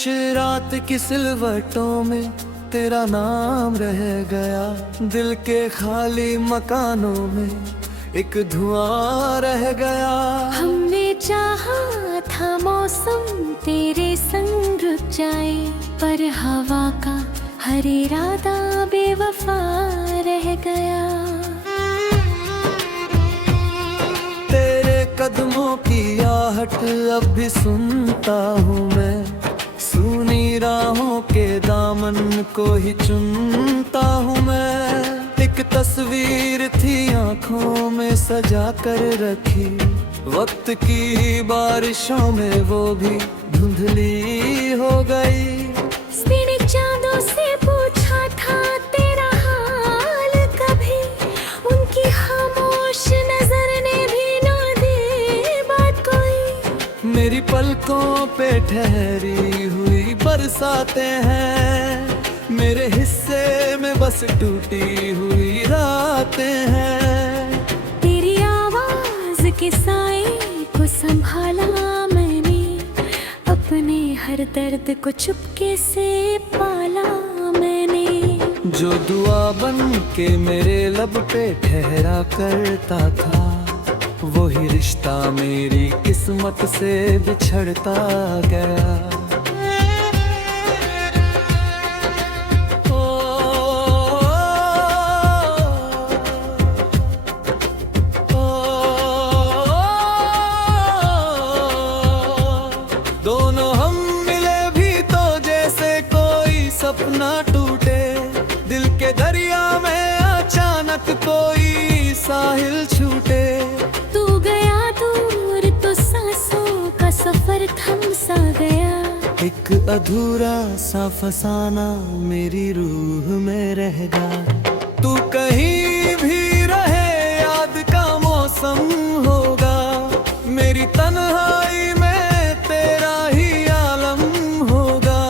कुछ रात की सिलवटों में तेरा नाम रह गया, दिल के खाली मकानों में एक धुआं रह गया। हमने चाहा था मौसम तेरे संग रुक जाए, पर हवा का हर इरादा बेवफा रह गया। तेरे कदमों की आहट अब भी सुनता हूँ मैं, सूनी राहों के दामन को ही चुनता हूँ मैं। एक तस्वीर थी आँखों में सजा कर रखी, वक्त की बारिशों में वो भी धुंधली हो गई। मैंने चांदों से पूछा था तेरा हाल कभी, उनकी खामोश नजर ने भी ना दी बात कोई। मेरी पलकों पे ठहरी हुई बरसातें हैं, मेरे हिस्से में बस टूटी हुई रातें हैं। तेरी आवाज के साए को संभाला मैंने, अपने हर दर्द को चुपके से पाला मैंने। जो दुआ बन के मेरे लब पे ठहरा करता था, वही रिश्ता मेरी किस्मत से बिछड़ता गया। दोनों हम मिले भी तो जैसे कोई सपना टूटे, दिल के दरिया में अचानक कोई साहिल छूटे। तू गया दूर तो सांसों का सफर थम सा गया, एक अधूरा सा फसाना मेरी रूह में रह गया। तू कहीं भी रहे याद का मौसम होगा, मेरी तन्हाई में तेरा ही आलम होगा।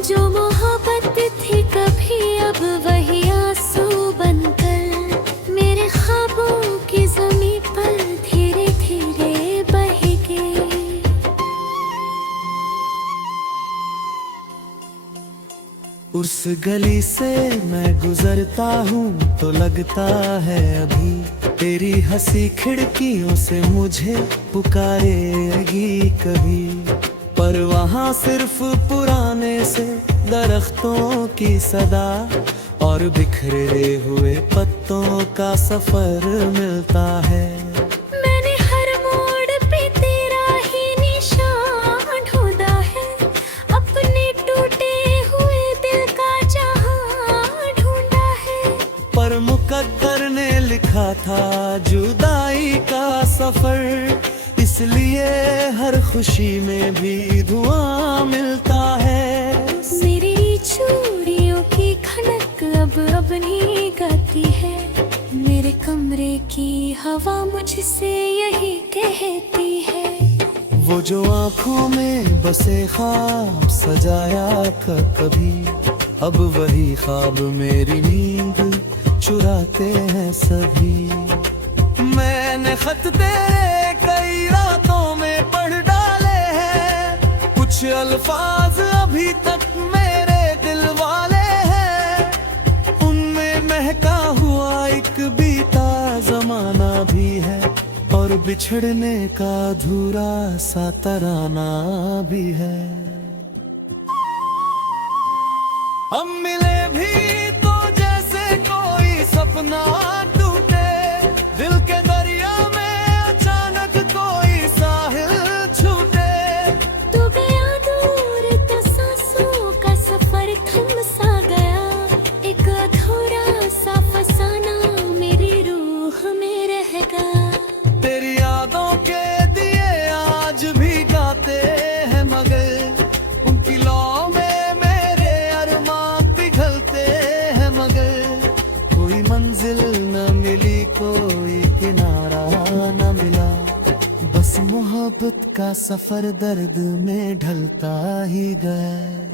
जो मोहब्बत थी कभी अब वही आंसू बनकर मेरे ख्वाबों की ज़मीं पर धीरे धीरे बहेगी। उस गली से मैं गुजरता हूँ तो लगता है अभी तेरी हंसी खिड़कियों से मुझे पुकारेगी कभी। पर वहाँ सिर्फ पुराने से दरख्तों की सदा और बिखरे हुए पत्तों का सफर मिलता है। मैंने हर मोड़ पे तेरा ही निशान ढूंढा है, अपने टूटे हुए दिल का जहां ढूंढा है। पर मुकद्दर ने लिखा था जुदाई का सफर, इसलिए हर खुशी में भी धुआं मिलता है। मेरी चूड़ियों की खनक अब नहीं गाती है, मेरे कमरे की हवा मुझसे यही कहती है। वो जो आँखों में बसे ख्वाब सजाया था कभी, अब वही ख्वाब मेरी नींद चुराते हैं सभी। मैंने खत तेरे कई रातों में पढ़ डाले हैं, कुछ अल्फाज अभी तक मेरे दिल वाले हैं। उनमें महका हुआ एक बीता जमाना भी है, और बिछड़ने का अधूरा सा तराना भी है। हम मिले भी तो जैसे कोई सपना टूटे, दिल के दरिया में अचानक कोई साहिल छूटे। तू गया दूर तो सांसों का सफर थम सा गया, एक अधूरा सा फसाना मेरी रूह में रह गया। तेरी यादों के दिए आज भी गाते हैं मगर, उनकी लौ में मेरे अरमान पिघलते हैं मगर। कोई मंजिल न मिली, कोई किनारा न मिला, बस मोहब्बत का सफर दर्द में ढलता ही गया।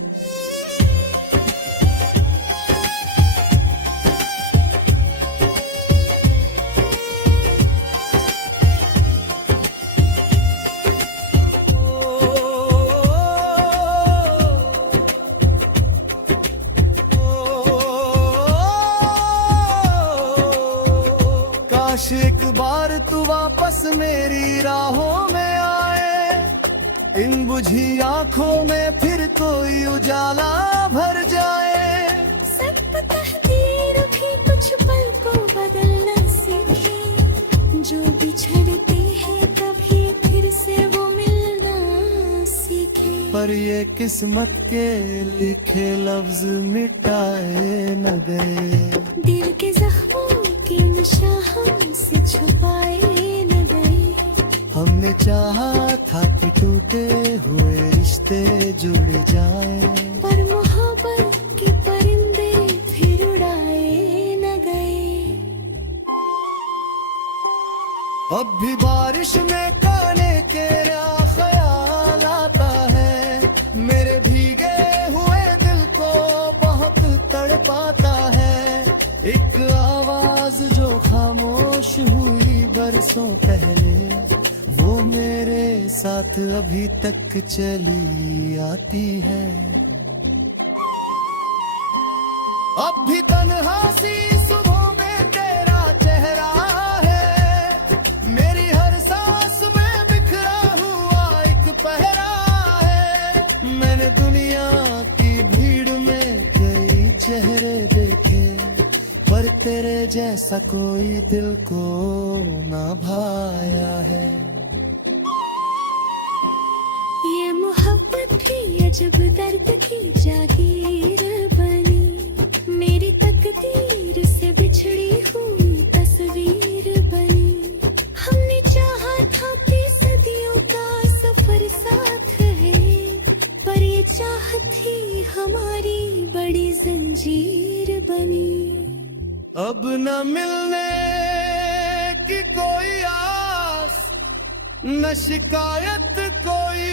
काश एक बार तू वापस मेरी राहों में आए, इन बुझी आंखों में फिर कोई उजाला भर जाए। सब तकदीर भी कुछ पल को बदलना सीखे, जो बिछड़ते हैं कभी फिर से वो मिलना सीखे। पर ये किस्मत के लिखे लफ्ज मिटाए न गए, दिल के जख्मों के नशा हमसे छुपाए न गए। हमने चाहा था कि टूटे हुए रिश्ते जुड़ जाए, पर मोहब्बत के परिंदे फिर उड़ाए न गए। अब भी बारिश में काने तेरा ख्याल आता है, मेरे भीगे हुए दिल को बहुत तड़पाता है। एक आवाज जो खामोश हुई बरसों पहले, वो मेरे साथ अभी तक चली आती है। अब भी तन्हा सी सुबह में तेरा चेहरा है, मेरी हर सांस में बिखरा हुआ एक पहरा है। मैंने दुनिया की भीड़ में कई चेहरे देखे, पर तेरे जैसा कोई दिल को ना भाया है। ये मोहब्बत भी अजब दर्द की जागीर बनी, मेरी तकदीर से बिछड़ी हुई तस्वीर बनी। हमने चाहा था कि सदियों का सफर साथ है, पर ये चाहत ही हमारी बड़ी जंजीर बनी। अब न मिलने की कोई आस, न शिकायत कोई,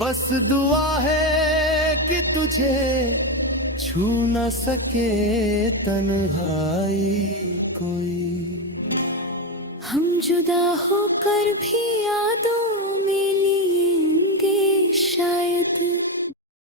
बस दुआ है कि तुझे छू न सके तन्हाई कोई। हम जुदा होकर भी यादों में लेंगे शायद